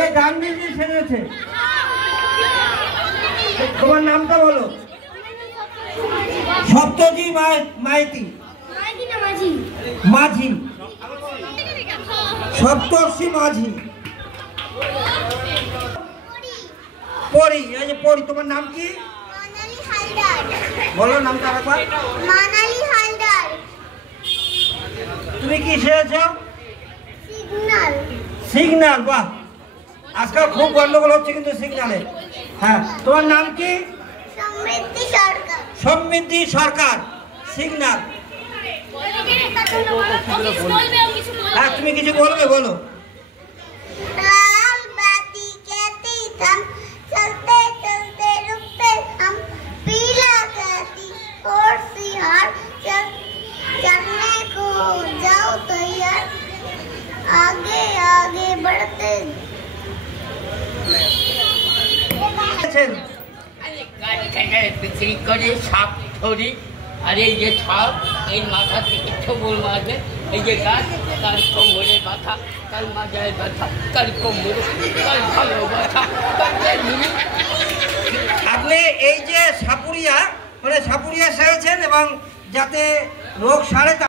এ গান্ধীজি সেরেছে। তোমার নামটা বলো। সপ্তজি মাইতি মাঝি, সপ্তর্ষি মাঝি। পরি, এই যে পরি, তোমার নাম কি? বলো নামটা একবার। মানালি হালদার। তুমি কি সেরেছো? সিগন্যাল। সিগন্যাল, বাহ। আজকাল খুব গন্ডগোল হচ্ছে কিন্তু সিগন্যালে। হ্যাঁ, তোমার নাম কি? সমৃদ্ধি সরকার। সমৃদ্ধি সরকার, সিগন্যাল। হ্যাঁ, তুমি কিছু বলবে, বলো। लाल बाती कहती थम, चलते चलते रुकते हम, पीला कहती और सिहार, चलने को जाओ तैयार, आगे आगे बढ़ते। বিক্রি করে সাপ ধরি, আর এই যে সাপ এই মাথা থেকে ছবল মারবে, এই যে গাছ তার কোমরে ব্যথা, তার মাজায় ব্যথা, তার কোমরে, তার ভালো ব্যথা। আপনি এই যে সাপুরিয়া, মানে সাপুরিয়া সেরেছেন এবং যাতে রোগ সারে